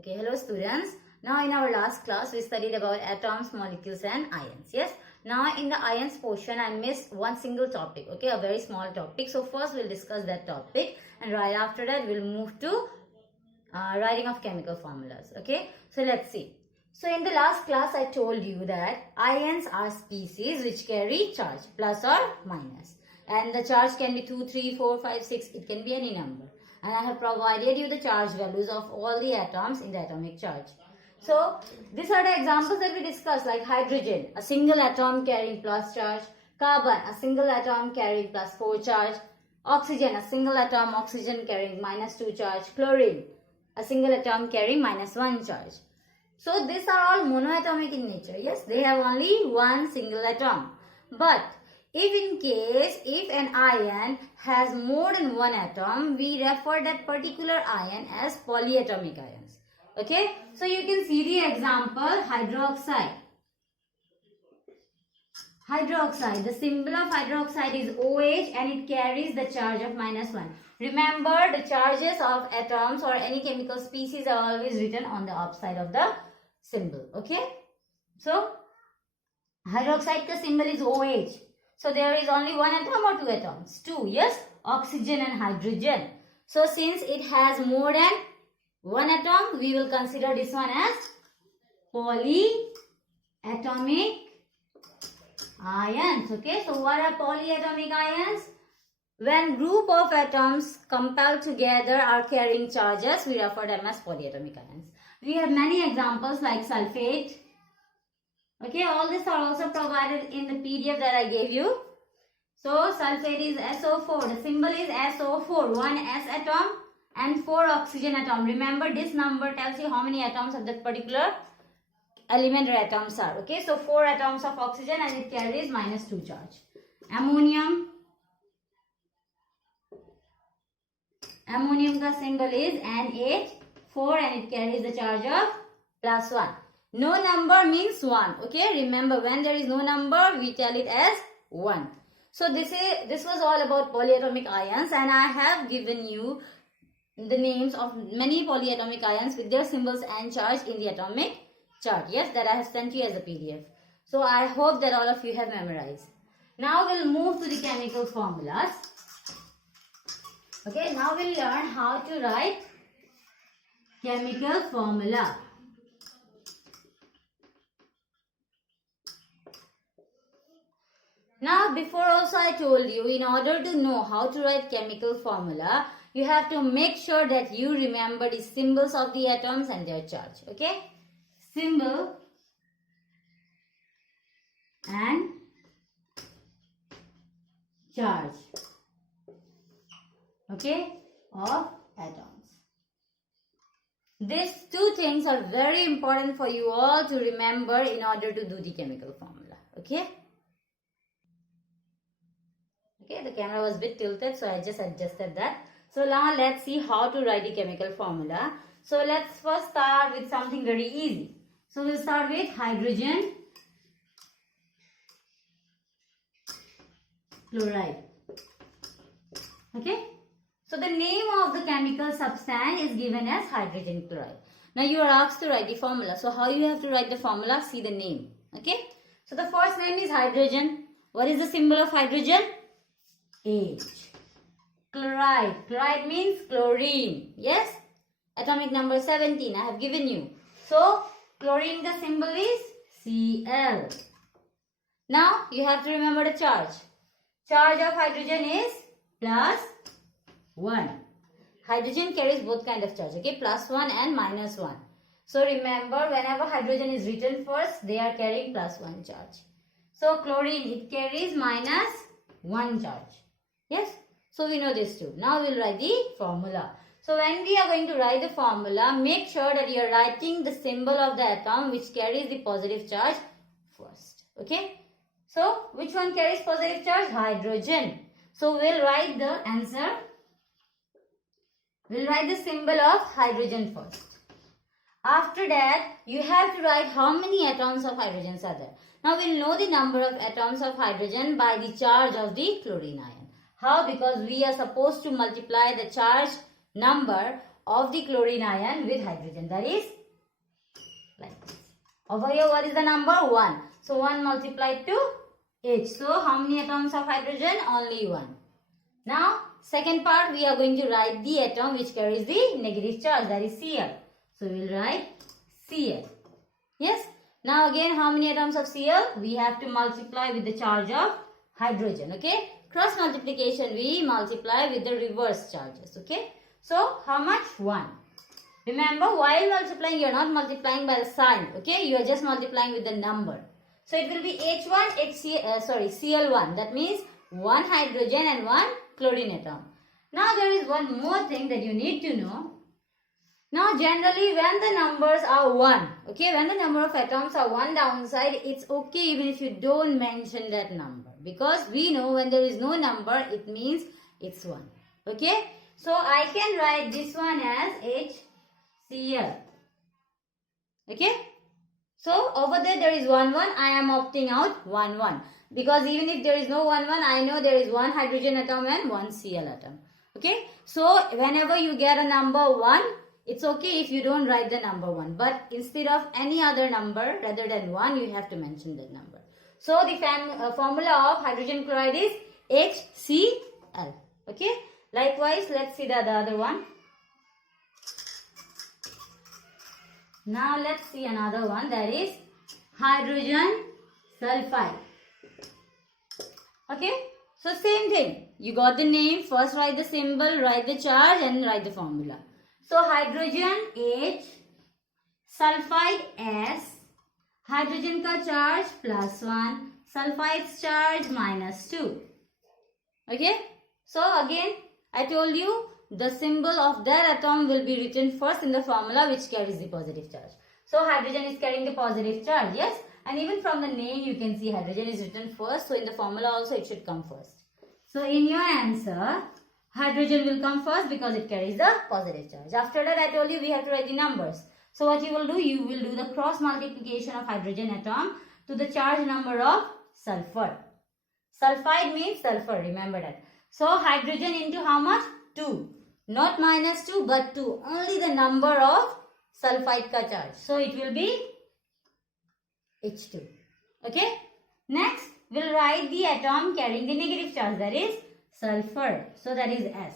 Okay, hello students. Now in our last class we studied about atoms, molecules and ions. Yes. Now in the ions portion I missed one single topic. Okay, a very small topic. So first we'll discuss that topic and right after that we'll move to writing of chemical formulas. Okay, so let's see. So in the last class I told you that ions are species which carry charge plus or minus. And the charge can be 2, 3, 4, 5, 6. It can be any number. And I have provided you the charge values of all the atoms in the atomic charge. So these are the examples that we discussed, like hydrogen, a single atom carrying plus charge; carbon, a single atom carrying plus 4 charge; oxygen, a single atom oxygen carrying minus 2 charge; chlorine, a single atom carrying minus 1 charge. So these are all monoatomic in nature. Yes, they have only one single atom. But if an ion has more than one atom, we refer that particular ion as polyatomic ions. Okay, so you can see the example hydroxide. Hydroxide, the symbol of hydroxide is OH and it carries the charge of -1. Remember, the charges of atoms or any chemical species are always written on the upside of the symbol. Okay, so hydroxide ka symbol is OH. So there is only one atom or two atoms? Two, yes? Oxygen and hydrogen. So since it has more than one atom, we will consider this one as polyatomic ions. Okay, so what are polyatomic ions? When group of atoms compelled together are carrying charges, we refer them as polyatomic ions. We have many examples like sulfate. Okay, all these are also provided in the PDF that I gave you. So, sulfate is SO4. The symbol is SO4. One S atom and 4 oxygen atom. Remember, this number tells you how many atoms of that particular element or atoms are. Okay, so 4 atoms of oxygen and it carries -2 charge. Ammonium. Ammonium ka symbol is NH4 and it carries the charge of +1. No number means 1. Okay, remember, when there is no number, we tell it as 1. So this was all about polyatomic ions, and I have given you the names of many polyatomic ions with their symbols and charge in the atomic chart. Yes, that I have sent you as a PDF. So I hope that all of you have memorized. Now we'll move to the chemical formulas. Okay, now we'll learn how to write chemical formula. Now, before also I told you, in order to know how to write chemical formula, you have to make sure that you remember the symbols of the atoms and their charge. Okay? Symbol and charge. Okay? Of atoms. These two things are very important for you all to remember in order to do the chemical formula. Okay? Okay, the camera was a bit tilted, so I just adjusted that. So now let's see how to write the chemical formula. So let's first start with something very easy. So we'll start with hydrogen chloride. Okay. So the name of the chemical substance is given as hydrogen chloride. Now you are asked to write the formula. So how you have to write the formula? See the name. Okay. So the first name is hydrogen. What is the symbol of hydrogen? H. Chloride. Chloride means chlorine. Yes? Atomic number 17 I have given you. So, chlorine, the symbol is Cl. Now, you have to remember the charge. Charge of hydrogen is +1. Hydrogen carries both kind of charge. Okay? +1 and -1. So, remember, whenever hydrogen is written first, they are carrying +1 charge. So, chlorine, it carries -1 charge. Yes, so we know this too. Now we'll write the formula. So when we are going to write the formula, make sure that you are writing the symbol of the atom which carries the positive charge first. Okay, so which one carries positive charge? Hydrogen. So we'll write the answer. We'll write the symbol of hydrogen first. After that, you have to write how many atoms of hydrogen are there. Now we'll know the number of atoms of hydrogen by the charge of the chlorine ion. How? Because we are supposed to multiply the charge number of the chlorine ion with hydrogen. That is like this. Over here, what is the number? 1. So 1 multiplied to H. So how many atoms of hydrogen? Only 1. Now, second part, we are going to write the atom which carries the negative charge, that is Cl. So we will write Cl. Yes. Now again, how many atoms of Cl? We have to multiply with the charge of hydrogen. Okay. Cross multiplication, we multiply with the reverse charges. Okay. So how much? 1. Remember, while multiplying, you are not multiplying by the sign. Okay. You are just multiplying with the number. So it will be H1, Cl1. That means 1 hydrogen and 1 chlorine atom. Now there is one more thing that you need to know. Now generally when the numbers are 1, okay, when the number of atoms are 1 downside, it's okay even if you don't mention that number. Because we know when there is no number, it means it's 1. Okay, so I can write this one as HCl. Okay, so over there is 1, 1, I am opting out 1, 1. Because even if there is no 1, 1, I know there is 1 hydrogen atom and 1 Cl atom. Okay, so whenever you get a number 1, it's okay if you don't write the number 1. But instead of any other number rather than 1, you have to mention that number. So the formula of hydrogen chloride is HCl. Okay, likewise, let's see the other one. Now let's see another one, that is hydrogen sulfide. Okay, so same thing. You got the name, first write the symbol, write the charge and write the formula. So hydrogen H, sulfide S, hydrogen ka charge +1, sulfide's charge -2. Okay, so again I told you the symbol of that atom will be written first in the formula which carries the positive charge. So hydrogen is carrying the positive charge, yes? And even from the name you can see hydrogen is written first. So in the formula also it should come first. So in your answer, hydrogen will come first because it carries the positive charge. After that I told you we have to write the numbers. So what you will do, you will do the cross multiplication of hydrogen atom to the charge number of sulfur. Sulfide means sulfur, remember that. So hydrogen into how much? 2. Not -2 but 2. Only the number of sulfide ka charge. So it will be H2. Okay. Next, we'll write the atom carrying the negative charge, that is sulfur. So that is S.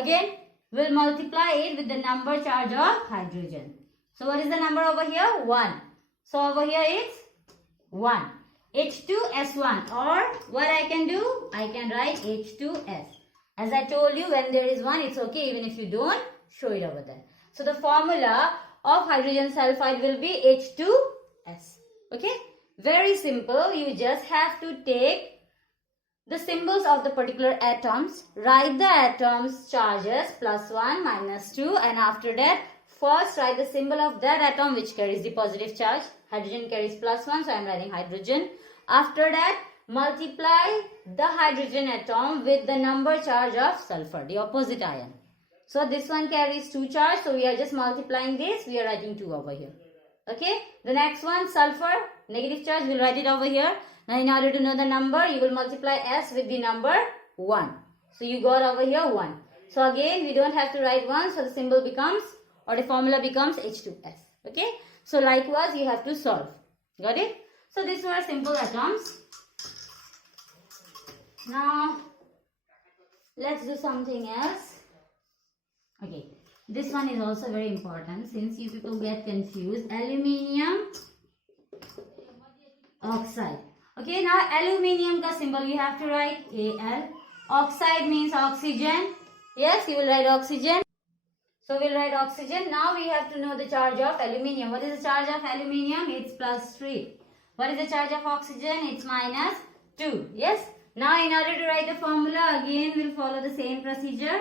Again, we'll multiply it with the number charge of hydrogen. So what is the number over here? 1. So over here it's 1. H2S1, or what I can do? I can write H2S. As I told you, when there is 1, it's okay even if you don't show it over there. So the formula of hydrogen sulfide will be H2S. Okay, very simple. You just have to take the symbols of the particular atoms, write the atoms charges +1, -2, and after that first write the symbol of that atom which carries the positive charge. Hydrogen carries +1, so I am writing hydrogen. After that multiply the hydrogen atom with the number charge of sulfur, the opposite ion. So this one carries 2 charge, so we are just multiplying this, we are writing 2 over here. Okay, the next one, sulfur, negative charge, we'll write it over here. Now in order to know the number, you will multiply S with the number 1. So you got over here 1. So again, we don't have to write 1, so the symbol becomes, or the formula becomes H2S. Okay, so likewise you have to solve. Got it? So these were simple atoms. Now let's do something else. Okay, this one is also very important since you people get confused. Aluminium oxide. Okay, now aluminium ka symbol you have to write Al. Oxide means oxygen. Yes, you will write oxygen. So we'll write oxygen. Now we have to know the charge of aluminium. What is the charge of aluminium? It's +3. What is the charge of oxygen? It's -2. Yes. Now in order to write the formula, again we'll follow the same procedure.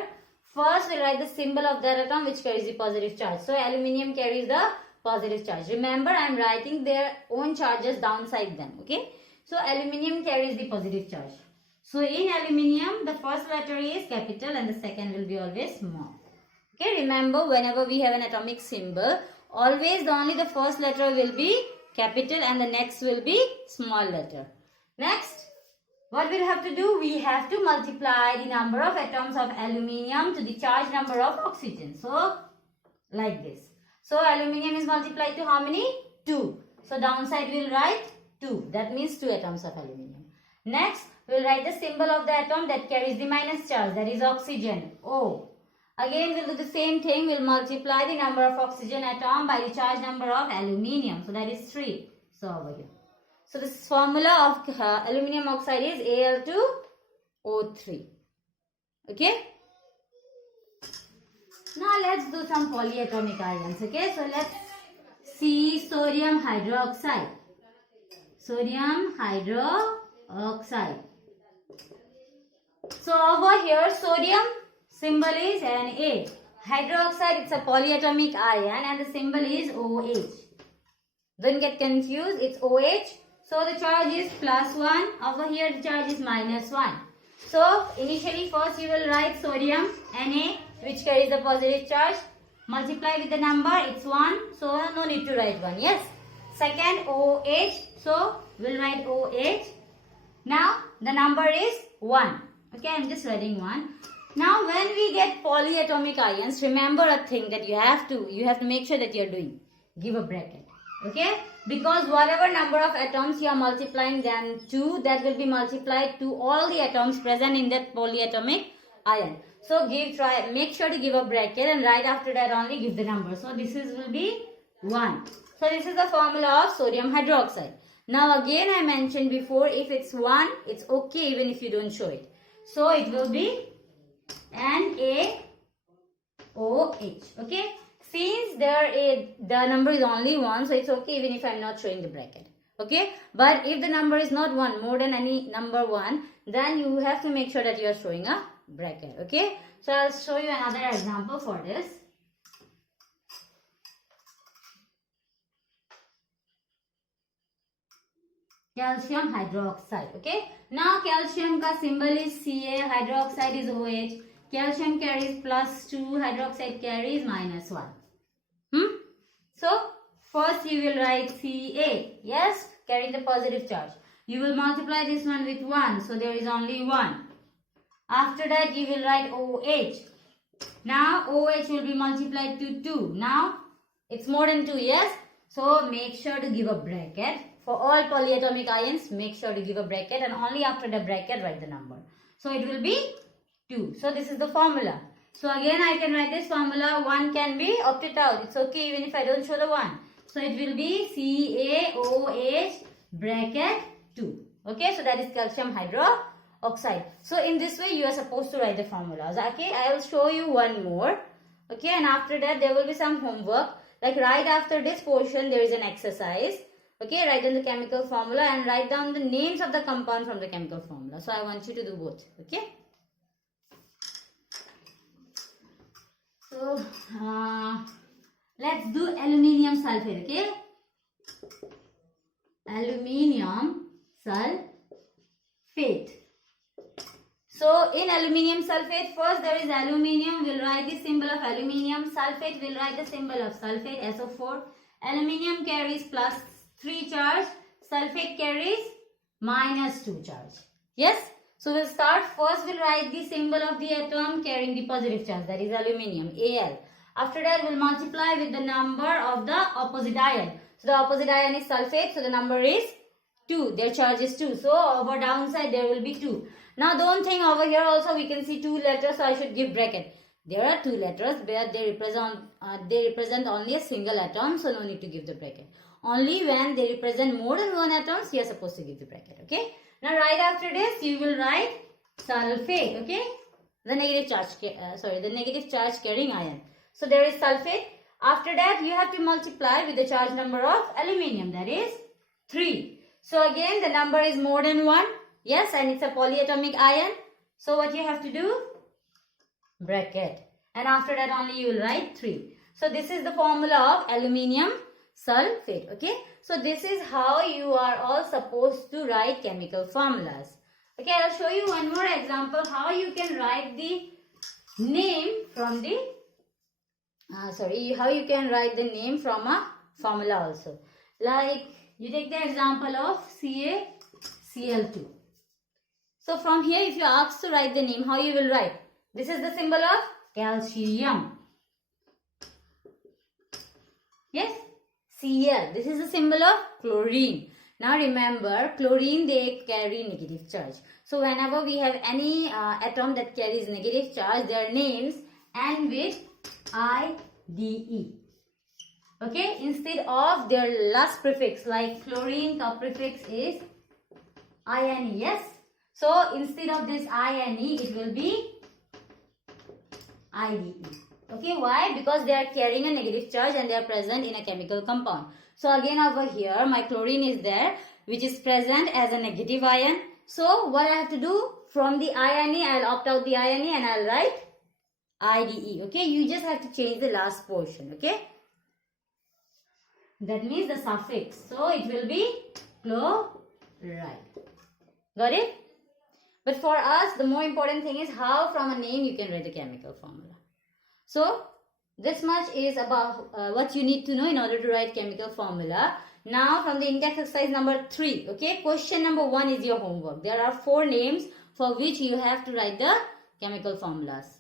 First we'll write the symbol of that atom which carries the positive charge. So aluminium carries the positive charge. Remember, I am writing their own charges downside them. Okay. So aluminium carries the positive charge. So in aluminium, the first letter is capital and the second will be always small. Okay, remember whenever we have an atomic symbol, always only the first letter will be capital and the next will be small letter. Next, What we'll have to do? We have to multiply the number of atoms of aluminium to the charge number of oxygen. So, like this. So, aluminium is multiplied to how many? 2. So, downside we'll write 2. That means 2 atoms of aluminium. Next, we'll write the symbol of the atom that carries the minus charge. That is oxygen, O. Again, we'll do the same thing. We'll multiply the number of oxygen atom by the charge number of aluminium. So, that is 3. So, over here. So, this formula of aluminium oxide is Al2O3. Okay. Now, let's do some polyatomic ions. Okay. So, let's see sodium hydroxide. Sodium hydroxide. So, over here, sodium symbol is Na. Hydroxide, it's a polyatomic ion and the symbol is OH. Don't get confused, it's OH. So the charge is +1. Over here the charge is -1. So initially first you will write sodium Na, which carries the positive charge. Multiply with the number, it's 1. So no need to write 1. Yes. Second OH. So we'll write OH. Now the number is 1. Okay, I'm just writing 1. Now when we get polyatomic ions, remember a thing that you have to make sure that you're doing. Give a bracket. Okay, because whatever number of atoms you are multiplying them to, that will be multiplied to all the atoms present in that polyatomic ion. So make sure to give a bracket and right after that only give the number. So this will be 1. So this is the formula of sodium hydroxide. Now again I mentioned before, if it's 1, it's okay even if you don't show it. So it will be NaOH. Okay. Since the number is only 1, so it's okay even if I'm not showing the bracket. Okay. But if the number is not 1, more than any number 1, then you have to make sure that you are showing a bracket. Okay. So I'll show you another example for this. Calcium hydroxide. Okay. Now calcium ka symbol is Ca, hydroxide is OH. Calcium carries +2, hydroxide carries -1. So, first you will write Ca, yes, carrying the positive charge. You will multiply this one with 1, so there is only 1. After that, you will write OH. Now, OH will be multiplied to 2. Now, it's more than 2, yes? So, make sure to give a bracket. For all polyatomic ions, make sure to give a bracket and only after the bracket, write the number. So, it will be 2. So, this is the formula. So again I can write this formula. 1 can be opted out. It's okay even if I don't show the 1. So it will be CaOH bracket 2. Okay, so that is calcium hydroxide. So in this way you are supposed to write the formulas. Okay, I will show you one more. Okay, and after that there will be some homework. Like right after this portion there is an exercise. Okay, write down the chemical formula and write down the names of the compound from the chemical formula. So I want you to do both. Okay. So, let's do aluminium sulfate, okay? Aluminium sulfate. So, in aluminium sulfate, first there is aluminium, we'll write the symbol of aluminium. Sulfate, we'll write the symbol of sulfate, SO4. Aluminium carries +3 charge, sulfate carries -2 charge. Yes? So we'll start. First we'll write the symbol of the atom carrying the positive charge, that is aluminium, Al. After that we'll multiply with the number of the opposite ion. So the opposite ion is sulfate, so the number is 2. Their charge is 2. So over downside there will be 2. Now don't think over here also we can see 2 letters, so I should give bracket. There are 2 letters but they represent only a single atom, so no need to give the bracket. Only when they represent more than 1 atom, you are supposed to give the bracket. Okay. Now right after this you will write sulfate, okay, the negative charge carrying ion. So there is sulfate. After that you have to multiply with the charge number of aluminium, that is 3. So again the number is more than 1, yes, and it's a polyatomic ion. So what you have to do? Bracket, and after that only you will write 3. So this is the formula of aluminium sulfate. Okay, so this is how you are all supposed to write chemical formulas. Okay, I'll show you one more example how you can write the name from the how you can write the name from a formula also. Like you take the example of CaCl2. So from here, if you are asked to write the name, how you will write? This is the symbol of calcium. Yes, Cl. This is the symbol of chlorine. Now remember, chlorine, they carry negative charge. So whenever we have any atom that carries negative charge, their names end with IDE. Okay, instead of their last prefix, like chlorine, top prefix is INE. Yes. So instead of this INE, it will be IDE. Okay, why? Because they are carrying a negative charge and they are present in a chemical compound. So again over here, my chlorine is there, which is present as a negative ion. So what I have to do? From the INE, I'll opt out the INE and I'll write IDE. Okay, you just have to change the last portion. Okay, that means the suffix. So it will be chloride. Got it? But for us, the more important thing is how from a name you can write the chemical formula. So this much is about what you need to know in order to write chemical formula. Now from the in-depth exercise number 3, okay, question number 1 is your homework. There are 4 names for which you have to write the chemical formulas.